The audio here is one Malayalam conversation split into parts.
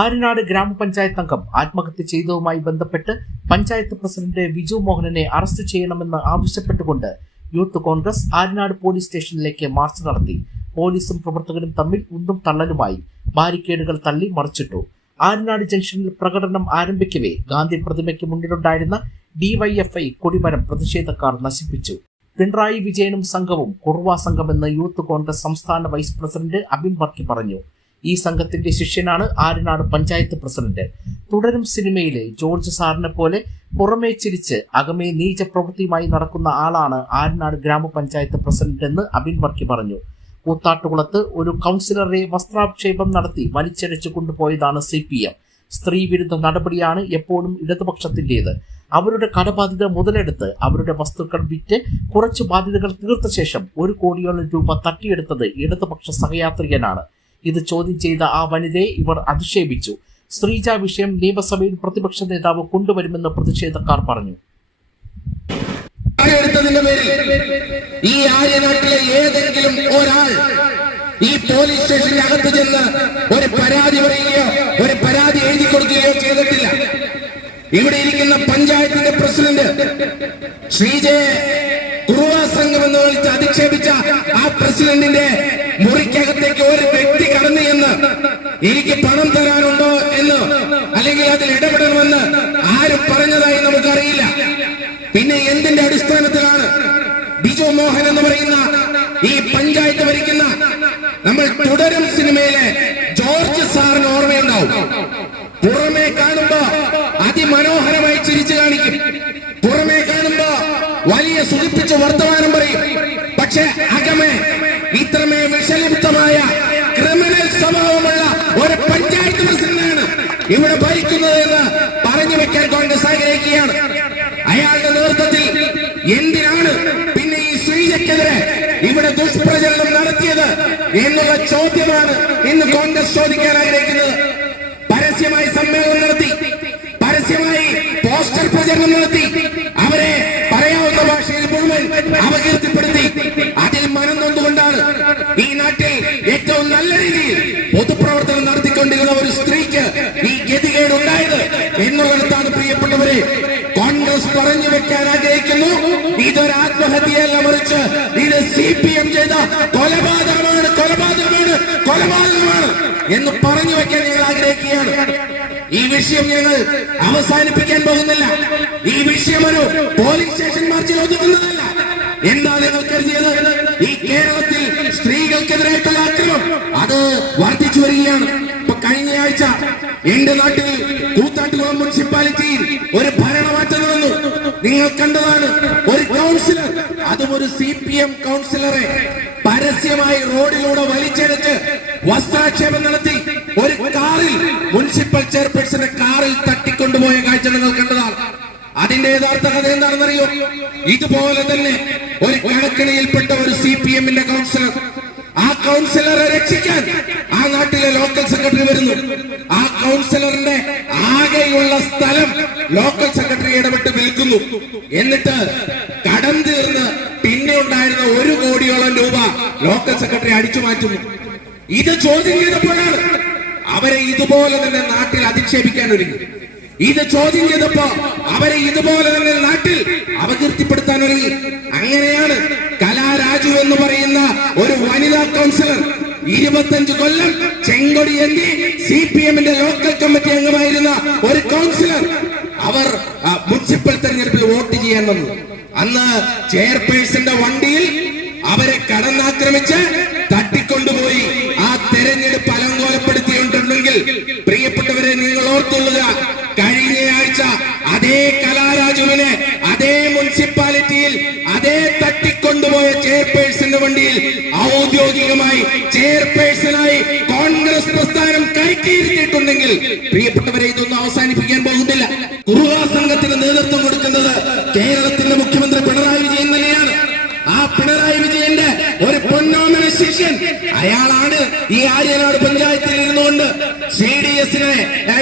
ആര്യനാട് ഗ്രാമപഞ്ചായത്ത് അംഗം ആത്മഹത്യ ചെയ്തതുമായി ബന്ധപ്പെട്ട് പഞ്ചായത്ത് പ്രസിഡന്റ് വിജു മോഹനനെ അറസ്റ്റ് ചെയ്യണമെന്ന് ആവശ്യപ്പെട്ടുകൊണ്ട് യൂത്ത് കോൺഗ്രസ് ആര്യനാട് പോലീസ് സ്റ്റേഷനിലേക്ക് മാർച്ച് നടത്തി. പോലീസും പ്രവർത്തകരും തമ്മിൽ ഉന്തും തള്ളലുമായി ബാരിക്കേഡുകൾ തള്ളി മറിച്ചിട്ടു. ആര്യനാട് ജംഗ്ഷനിൽ പ്രകടനം ആരംഭിക്കവേ ഗാന്ധി പ്രതിമയ്ക്ക് മുന്നിലുണ്ടായിരുന്ന ഡിവൈഎഫ്ഐ കൊടിമരം പ്രതിഷേധക്കാർ നശിപ്പിച്ചു. പിണറായി വിജയനും സംഘവും കുറുവ സംഘമെന്ന് യൂത്ത് കോൺഗ്രസ് സംസ്ഥാന വൈസ് പ്രസിഡന്റ് അബിൻ വർക്കി പറഞ്ഞു. ഈ സംഘത്തിന്റെ ശിഷ്യനാണ് ആര്യനാട് പഞ്ചായത്ത് പ്രസിഡന്റ്. തുടരും സിനിമയിലെ ജോർജ് സാറിനെ പോലെ പുറമേ ചിരിച്ച് അകമേ നീച പ്രവൃത്തിയുമായി നടക്കുന്ന ആളാണ് ആര്യനാട് ഗ്രാമപഞ്ചായത്ത് പ്രസിഡന്റ് എന്ന് അബിൻ വർക്കി പറഞ്ഞു. കൂത്താട്ടുകുളത്ത് ഒരു കൗൺസിലറെ വസ്ത്രാക്ഷേപം നടത്തി വലിച്ചടിച്ചു കൊണ്ടുപോയതാണ് സി പി എം സ്ത്രീ വിരുദ്ധ നടപടിയാണ് എപ്പോഴും ഇടതുപക്ഷത്തിന്റേത്. അവരുടെ കടബാധ്യത മുതലെടുത്ത് അവരുടെ വസ്തുക്കൾ വിറ്റ് കുറച്ച് ബാധ്യതകൾ തീർത്ത ശേഷം ഒരു കോടിയോളം രൂപ തട്ടിയെടുത്തത് ഇടതുപക്ഷ സഹയാത്രികനാണ്. ഇത് ചോദ്യം ചെയ്ത ആ വനിതയെ ഇവർ അധിക്ഷേപിച്ചു. ശ്രീജ വിഷയം നിയമസഭയിൽ പ്രതിപക്ഷ നേതാവ് കൊണ്ടുവരുമെന്ന് പ്രതിഷേധക്കാർ പറഞ്ഞു. ഈ ആര്യനാട്ടിലെ ഏതെങ്കിലും ഒരാൾ ഈ പോലീസ് സ്റ്റേഷന്റെ അകത്ത് ചെന്ന് ഒരു പരാതി പറയുകയോ ഒരു പരാതി എഴുതി കൊടുക്കുകയോ ചെയ്തിട്ടില്ല. ഇവിടെ ഇരിക്കുന്ന പഞ്ചായത്തിന്റെ പ്രസിഡന്റ് ശ്രീജയെ കുറുവാ സംഘം എന്ന് വിളിച്ച് അധിക്ഷേപിച്ച ആ പ്രസിഡന്റിന്റെ മുറിക്കകത്തേക്ക് ഒരു വ്യക്തി എനിക്ക് പണം തരാനുണ്ടോ എന്ന് അല്ലെങ്കിൽ അതിൽ ഇടപെടണമെന്ന് ആരും പറഞ്ഞതായി നമുക്കറിയില്ല. പിന്നെ എന്തിന്റെ അടിസ്ഥാനത്തിലാണ് ബിജു മോഹൻ എന്ന് പറയുന്ന ഈ പഞ്ചായത്ത് ഭരിക്കുന്ന നമ്മൾ തുടരും സിനിമയിലെ ജോർജ് സാറിന് ഓർമ്മയുണ്ടാവും. പുറമേ കാണുമ്പോ അതിമനോഹരമായി ചിരിച്ചു കാണിക്കും. പുറമേ കാണുമ്പോ വലിയ സുഖിപ്പിച്ച വർത്തമാനം ഇവിടെ ഭരിക്കുന്നത് എന്ന് പറഞ്ഞു വെക്കാൻ കോൺഗ്രസ് ആഗ്രഹിക്കുകയാണ്. അയാളുടെ നേതൃത്വത്തിൽ എന്തിനാണ് പിന്നെ ഈ ശ്രീജക്കെതിരെ ഇവിടെ ദുഷ്പ്രചരണം നടത്തിയത് എന്നുള്ള ചോദ്യമാണ് ഇന്ന് കോൺഗ്രസ് ചോദിക്കാൻ ആഗ്രഹിക്കുന്നത്. പരസ്യമായി സമ്മേളനം നടത്തി പരസ്യമായി പോസ്റ്റർ പ്രചരണം നടത്തി അവരെ പറയാവുന്ന ഭാഷയിൽ മുഴുവൻ അപകീർത്തിപ്പെടുത്തി അതിൽ മനം നൊന്നുകൊണ്ടാണ് ഈ നാട്ടിൽ ഏറ്റവും നല്ല രീതിയിൽ പൊതുപ്രവർത്തനം നടത്തിക്കൊണ്ടിരുന്ന ഒരു സ്ത്രീക്ക് ഈ ഗതികേട് ഉണ്ടായത് എന്നുള്ളിടത്താണ് പ്രിയപ്പെട്ടവരെ കോൺഗ്രസ് പറഞ്ഞു വെക്കാൻ ആഗ്രഹിക്കുന്നു ഇതൊരു ആത്മഹത്യയല്ല മറിച്ച് ഇത് സി പി എം ചെയ്ത കൊലപാതകമാണ് കൊലപാതകമാണ് കൊലപാതകമാണ് എന്ന് പറഞ്ഞു വെക്കാൻ ഞങ്ങൾ ആഗ്രഹിക്കുകയാണ്. ഈ വിഷയം ഞങ്ങൾ അവസാനിപ്പിക്കാൻ പോകുന്നില്ല. ഈ വിഷയം ഒരു പോലീസ് സ്റ്റേഷൻ മാർച്ചിൽ ഒതുങ്ങുന്നതല്ല എന്താ നിങ്ങൾ കരുതിയത്? ഈ കേരളത്തിൽ സ്ത്രീകൾക്കെതിരായിട്ടുള്ള ആക്രമം അത് വർദ്ധിച്ചു വരികയാണ്. ഇപ്പൊ കഴിഞ്ഞയാഴ്ച എന്റെ നാട്ടിൽ കൂത്താട്ടുകുളം മുനിസിപ്പാലിറ്റിയിൽ ഒരു ഭരണമാറ്റം നടന്നു. നിങ്ങൾ കണ്ടതാണ് ഒരു കൗൺസിലർ അതും ഒരു സി പി എം കൗൺസിലറെ പരസ്യമായി റോഡിലൂടെ വലിച്ചെടുത്ത് വസ്ത്രാക്ഷേപം നടത്തി ഒരു കാറിൽ മുനിസിപ്പൽ ചെയർപേഴ്സന്റെ കാറിൽ തട്ടിക്കൊണ്ടുപോയ കാഴ്ച നിങ്ങൾ കണ്ടതാണ്. അതിന്റെ യഥാർത്ഥ കഥ എന്താണെന്നറിയോ? ഇതുപോലെ തന്നെ ഒരു കണക്കിണിയിൽപ്പെട്ട ഒരു സി പി എമ്മിന്റെ കൗൺസിലർ. ആ കൗൺസിലറെ രക്ഷിക്കാൻ ആ നാട്ടിലെ ലോക്കൽ സെക്രട്ടറി വരുന്നു. ആ കൗൺസിലറിന്റെ ആകെയുള്ള സ്ഥലം ലോക്കൽ സെക്രട്ടറി ഇടപെട്ട് വിൽക്കുന്നു എന്നിട്ട് ഉണ്ടായിരുന്ന ഒരു കോടിയോളം രൂപ ലോക്കൽ സെക്രട്ടറി അടിച്ചു മാറ്റുന്നു. ഇത് ചോദ്യം ചെയ്തപ്പോഴാണ് അവരെ ഇതുപോലെ തന്നെ നാട്ടിൽ അധിക്ഷേപിക്കാൻ ഒരുങ്ങി. ഇത് ചോദ്യം ചെയ്തപ്പോ അവരെ ഇതുപോലെ തന്നെ നാട്ടിൽ അപകീർത്തിപ്പെടുത്താൻ ഒരുങ്ങി. അങ്ങനെയാണ് കലാരാജു എന്ന് പറയുന്ന ഒരു വനിതാ കൗൺസിലർ ഇരുപത്തഞ്ച് കൊല്ലം ചെങ്കൊടി എന്തി സി പി എമ്മിന്റെ ലോക്കൽ കമ്മിറ്റി അംഗമായിരുന്ന ഒരു കൗൺസിലർ അവർ മുനിസിപ്പൽ തെരഞ്ഞെടുപ്പിൽ വോട്ട് ചെയ്യാൻ വന്നു. അന്ന് ചെയർപേഴ്സന്റെ വണ്ടിയിൽ അവരെ കടന്നാക്രമിച്ച് തട്ടിക്കൊണ്ടുപോയി. ആ തെരഞ്ഞെടുപ്പ് അലങ്കോലപ്പെടുത്തിയിട്ടുണ്ടെങ്കിൽ പ്രിയപ്പെട്ടവരെ നിങ്ങൾ ഓർത്തുള്ളുക കഴിഞ്ഞയാഴ്ച അതേ കലാരാജുവിനെ മുനിസിപ്പാലിറ്റിയിൽ അതേ തട്ടിക്കൊണ്ടുപോയ ചെയർപേഴ്സന്റെ വണ്ടിയിൽ ഔദ്യോഗികമായി ചെയർപേഴ്സണായി കോൺഗ്രസ് പ്രസ്ഥാനം കയറ്റിയിരുത്തിയിട്ടുണ്ടെങ്കിൽ പ്രിയപ്പെട്ടവരെ ഇതൊന്നും അവസാനിപ്പിക്കാൻ പോകുന്നില്ല കുറുവാ സംഘത്തിന് നേതൃത്വം കൊടുക്കുന്നത് കേരളത്തിന്റെ മുഖ്യമന്ത്രി പിണറായി വിജയൻ തന്നെയാണ് ആ പിണറായി വിജയന്റെ ഒരു പൊന്നോമന ശിഷ്യൻ അയാളാണ് ഈ ആര്യനാട് പഞ്ചായത്തിൽ ഇരുന്നുകൊണ്ട് സി ഡി എസിനെ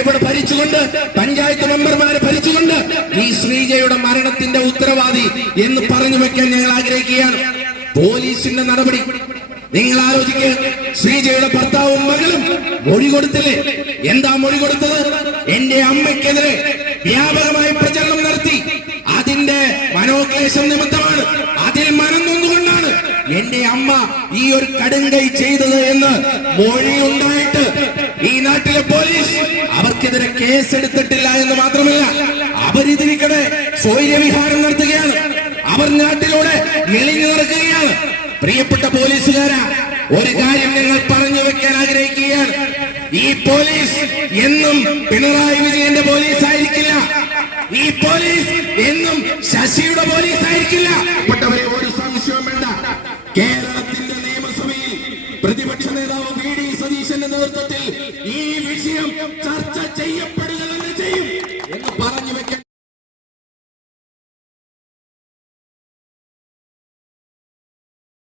ഇവിടെ ഭരിച്ചുകൊണ്ട് പഞ്ചായത്ത് മെമ്പർമാരെ ഭരിച്ചുകൊണ്ട് ഈ ശ്രീജയുടെ മരണത്തിന്റെ ഉത്തരവാദി എന്ന് പറഞ്ഞു വെക്കാൻ ഞങ്ങൾ ആഗ്രഹിക്കുകയാണ്. പോലീസിന്റെ നടപടി. നിങ്ങൾ ആലോചിക്ക് ശ്രീജയുടെ ഭർത്താവും മകളും മൊഴി കൊടുത്തില്ലേ? എന്താ മൊഴി കൊടുത്തത്? എന്റെ അമ്മയ്ക്കെതിരെ വ്യാപകമായി പ്രചരണം നടത്തി. അതിന്റെ മനോക്ലേശം നിമിത്തമാണ് അതിൽ എന്റെ അമ്മ ഈ ഒരു കടുങ്കൈ ചെയ്തത് എന്ന് മൊഴിയുണ്ടായിട്ട് ഈ നാട്ടിലെ പോലീസ് അവർക്കെതിരെ കേസെടുത്തിട്ടില്ല എന്ന് മാത്രമല്ല അവരിതിരിക്കടെ സ്വൈര്യവിഹാരം നടത്തുകയാണ്. അവർ നാട്ടിലൂടെ മെളിഞ്ഞു നടക്കുകയാണ്. പ്രിയപ്പെട്ട പോലീസുകാരാ ഒരു കാര്യം നിങ്ങൾ പറഞ്ഞു വെക്കാൻ ആഗ്രഹിക്കുകയാണ്. ഈ പോലീസ് എന്നും പിണറായി വിജയന്റെ പോലീസ് ആയിരിക്കില്ല ഈ പോലീസ് എന്നും ശശിയുടെ പോലീസ് ആയിരിക്കില്ല ഒരു സംശയം വേണ്ട. കേരളത്തിന്റെ നിയമസഭയിൽ പ്രതിപക്ഷ നേതാവ് വി ഡി സതീശന്റെ നേതൃത്വത്തിൽ ഈ വിഷയം ചർച്ച